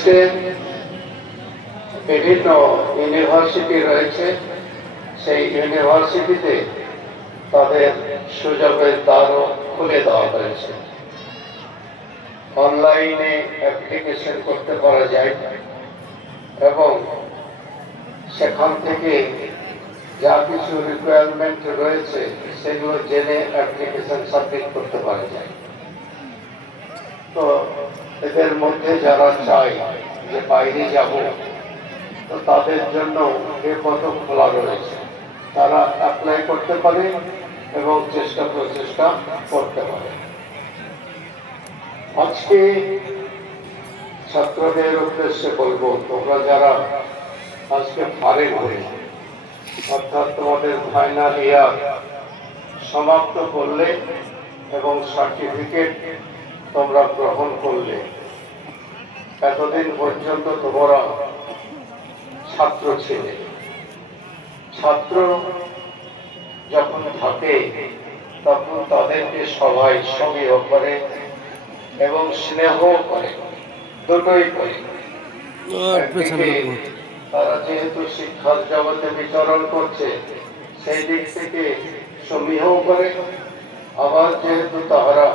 দেশে বিভিন্ন ইউনিভার্সিটি রয়েছে, সেই ইউনিভার্সিটিতে তাদের সুযোগের দ্বারও খুলে দেওয়া হয়েছে। অনলাইনে অ্যাপ্লিকেশন করতে পারা যায় এবং সেখান থেকে যা কিছু রিকোয়ারমেন্ট রয়েছে সেগুলো জেনে অ্যাপ্লিকেশন সাবমিট করতে পারা যায়। তো এদের মধ্যে যারা চায় যে বাইরে যাব, তো তাদের জন্য এ পথ খোলা রয়েছে, তারা অ্যাপ্লাই করতে পারে এবং চেষ্টা প্রচেষ্টা করতে পারে। আজকে ছাত্রদের উদ্দেশ্যে বলবো, তোমরা যারা আজকে ফারেক হয়ে অর্থাৎ তোমাদের ফাইনাল ইয়ার সমাপ্ত করলে এবং সার্টিফিকেট তোমরা গ্রহণ করলে, এতদিন পর্যন্ত তোমরা ছাত্র ছিলে। ছাত্র যখন থাকে তখন তাদেরকে সবাই সমীহ করে এবং স্নেহ করে, দুটোই করে। তারা যেহেতু শিক্ষার জগতে বিচরণ করছে, সেই দিক থেকে সমীহ করে, আবার যেহেতু তাহারা